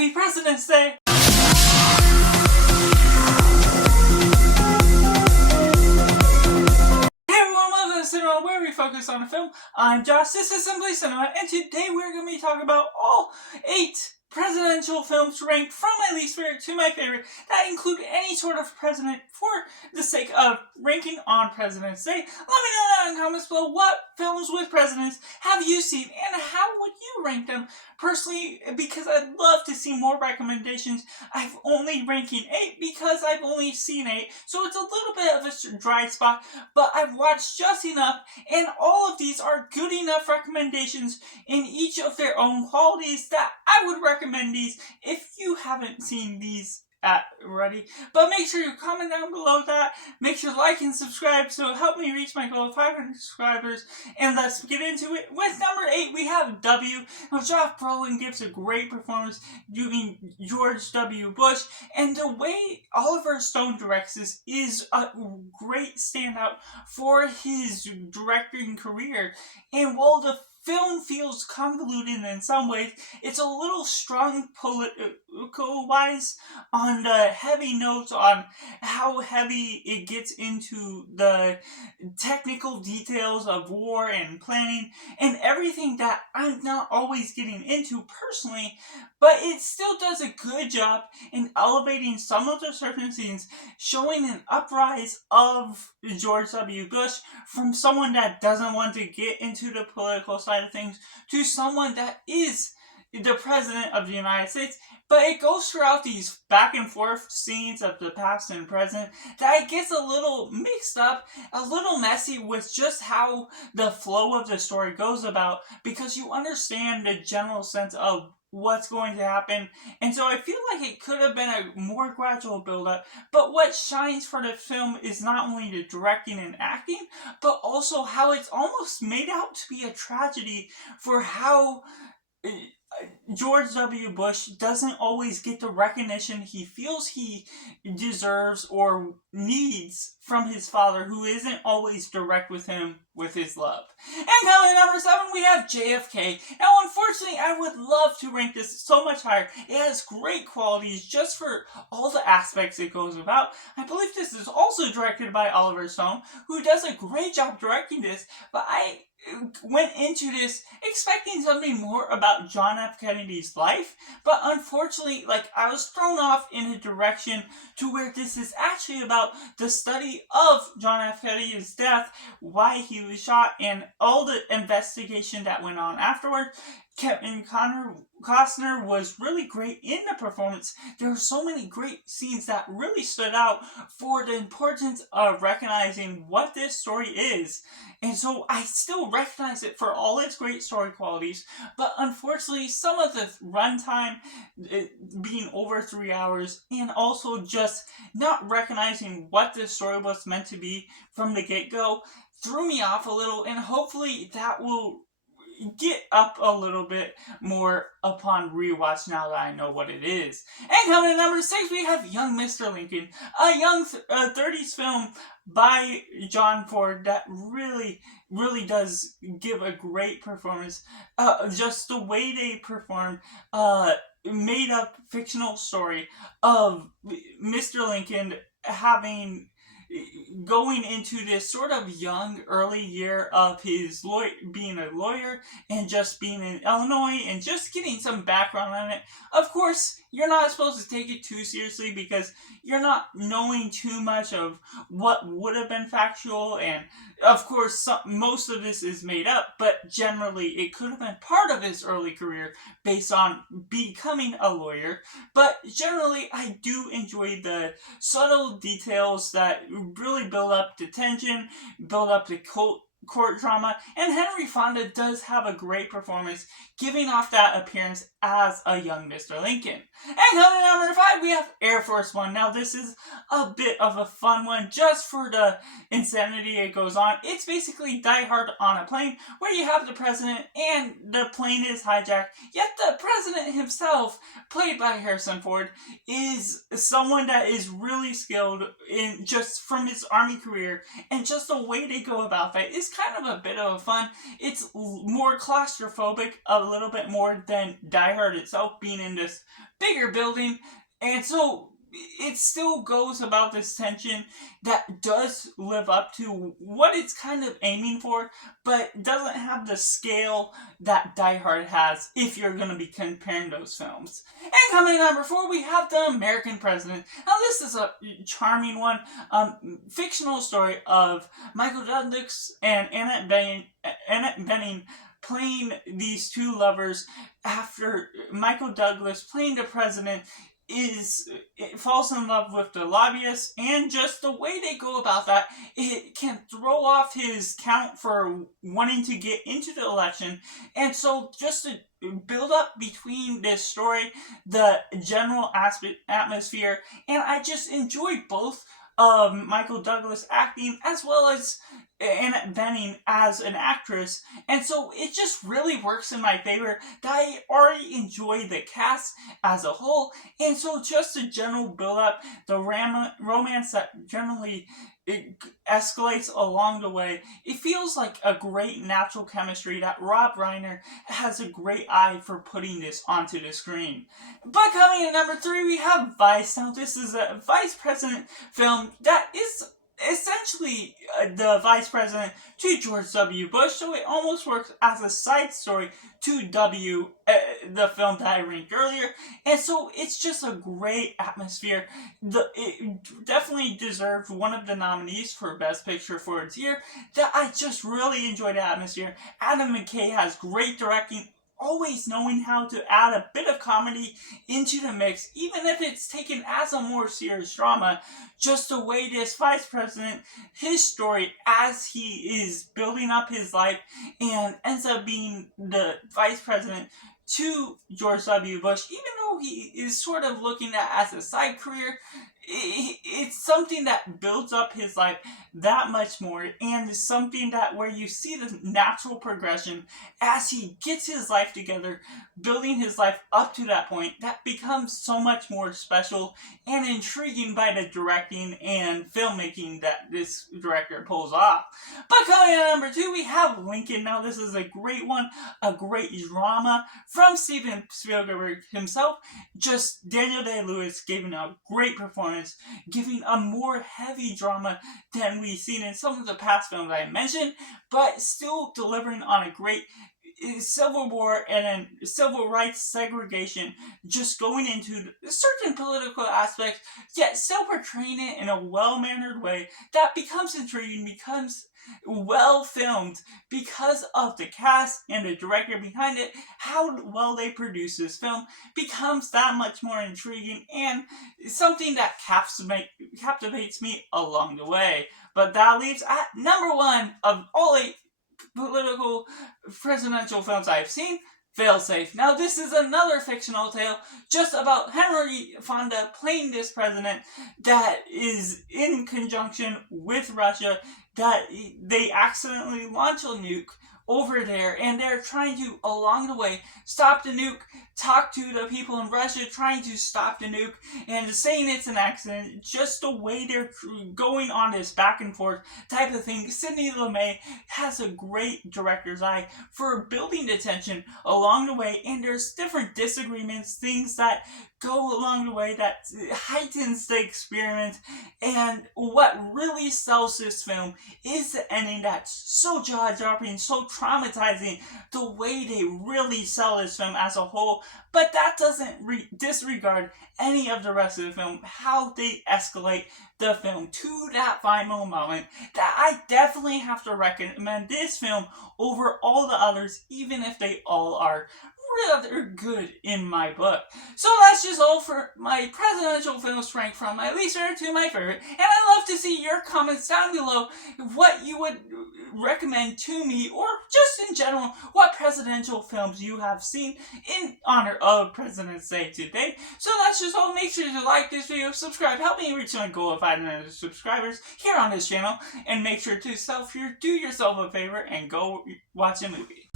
Happy President's Day! Cinema, where we focus on a film. I'm Josh, this is Simply Cinema, and today we're going to be talking about all 8 presidential films ranked from my least favorite to my favorite that include any sort of president for the sake of ranking on President's Day. Let me know down in the comments below what films with presidents have you seen and how would you rank them. Personally, because I'd love to see more recommendations, I'm only ranking 8 because I've only seen 8, so it's a little bit of a dry spot, but I've watched just enough, and all of these are good enough recommendations in each of their own qualities that I would recommend these if you haven't seen these already. But make sure you comment down below that, make sure to like and subscribe so help me reach my goal of 500 subscribers, and let's get into it. With number 8 we have W. Now Josh Brolin gives a great performance doing George W. Bush, and the way Oliver Stone directs this is a great standout for his directing career. And while the film feels convoluted in some ways, it's a little strong political-wise on the heavy notes on how heavy it gets into the technical details of war and planning and everything that I'm not always getting into personally, but it still does a good job in elevating some of the certain scenes, showing an uprise of George W. Bush from someone that doesn't want to get into the political side of things to someone that is the President of the United States. But it goes throughout these back and forth scenes of the past and present that it gets a little mixed up, a little messy with just how the flow of the story goes about, because you understand the general sense of what's going to happen, and so I feel like it could have been a more gradual build-up. But what shines for the film is not only the directing and acting, but also how it's almost made out to be a tragedy for how George W. Bush doesn't always get the recognition he feels he deserves or needs from his father, who isn't always direct with him with his love. And coming at number 7, we have JFK. Now, unfortunately, I would love to rank this so much higher. It has great qualities just for all the aspects it goes about. I believe this is also directed by Oliver Stone, who does a great job directing this, but I went into this expecting something more about John F. Kennedy's life, but unfortunately, I was thrown off in a direction to where this is actually about the study of John F. Kennedy's death, why he was shot, and all the investigation that went on afterward. Kevin Costner was really great in the performance. There were so many great scenes that really stood out for the importance of recognizing what this story is. And so I still recognize it for all its great story qualities, but unfortunately some of the runtime being over 3 hours, and also just not recognizing what this story was meant to be from the get-go, threw me off a little, and hopefully that will get up a little bit more upon rewatch now that I know what it is. And coming at number 6, we have Young Mr. Lincoln, a young 30s film by John Ford that really does give a great performance. Just the way they perform, made up fictional story of Mr. Lincoln going into this sort of young, early year of his being a lawyer and just being in Illinois and just getting some background on it. Of course, you're not supposed to take it too seriously because you're not knowing too much of what would have been factual, and of course, most of this is made up, but generally it could have been part of his early career based on becoming a lawyer. But generally, I do enjoy the subtle details that really build up the tension, build up the court drama, and Henry Fonda does have a great performance, giving off that appearance as a young Mr. Lincoln. And coming at number 5, we have Air Force One. Now this is a bit of a fun one just for the insanity it goes on. It's basically Die Hard on a plane, where you have the president and the plane is hijacked, yet the president himself, played by Harrison Ford, is someone that is really skilled in just from his army career, and just the way they go about that is kind of a bit of a fun. It's more claustrophobic, a little bit more than Die Hard itself, being in this bigger building. And so it still goes about this tension that does live up to what it's kind of aiming for, but doesn't have the scale that Die Hard has if you're going to be comparing those films. And coming in number 4, we have The American President. Now this is a charming one, fictional story of Michael Douglas and Annette Bening playing these two lovers after Michael Douglas, playing the president, falls in love with the lobbyist, and just the way they go about that, it can throw off his count for wanting to get into the election. And so just to build up between this story, the general atmosphere, and I just enjoy both Michael Douglas acting as well as Annette Bening as an actress, and so it just really works in my favor that I already enjoy the cast as a whole, and so just the general build up, the romance that generally escalates along the way, it feels like a great natural chemistry that Rob Reiner has a great eye for putting this onto the screen. But coming in number 3, we have Vice. Now this is a vice president film that is essentially the vice president to George W. Bush, so it almost works as a side story to the film that I ranked earlier, and so it's just a great atmosphere. It definitely deserved one of the nominees for Best Picture for its year. That I just really enjoyed the atmosphere. Adam McKay has great directing, always knowing how to add a bit of comedy into the mix, even if it's taken as a more serious drama. Just the way this vice president, his story as he is building up his life and ends up being the vice president to George W. Bush, even though he is sort of looking at as a side career, it's something that builds up his life that much more, and is something that where you see the natural progression as he gets his life together, building his life up to that point, that becomes so much more special and intriguing by the directing and filmmaking that this director pulls off. But coming in at number 2, we have Lincoln. Now this is a great one, a great drama from Steven Spielberg himself. Just Daniel Day-Lewis giving a great performance, giving a more heavy drama than we've seen in some of the past films I mentioned, but still delivering on a great Civil War and civil rights segregation, just going into certain political aspects, yet still portraying it in a well-mannered way that becomes intriguing, becomes well filmed because of the cast and the director behind it. How well they produce this film becomes that much more intriguing and something that captivates me along the way. But that leaves at number 1 of all 8 political presidential films I've seen, Failsafe. Now this is another fictional tale just about Henry Fonda playing this president that is in conjunction with Russia, that they accidentally launch a nuke over there, and they're trying to, along the way, stop the nuke, talk to the people in Russia trying to stop the nuke, and saying it's an accident. Just the way they're going on this back and forth type of thing. Sidney Lumet has a great director's eye for building the tension along the way, and there's different disagreements, things that go along the way that heightens the experience. And what really sells this film is the ending that's so jaw-dropping, so traumatizing, the way they really sell this film as a whole. But that doesn't disregard any of the rest of the film, how they escalate the film to that final moment, that I definitely have to recommend this film over all the others, even if they all are rather good in my book. So that's just all for my presidential films ranked from my least favorite to my favorite, and I'd love to see your comments down below, what you would recommend to me, or just in general, what presidential films you have seen in honor of President's Day today. So that's just all. Make sure to like this video, subscribe, help me reach my goal of 500 subscribers here on this channel, and make sure to do yourself a favor and go watch a movie.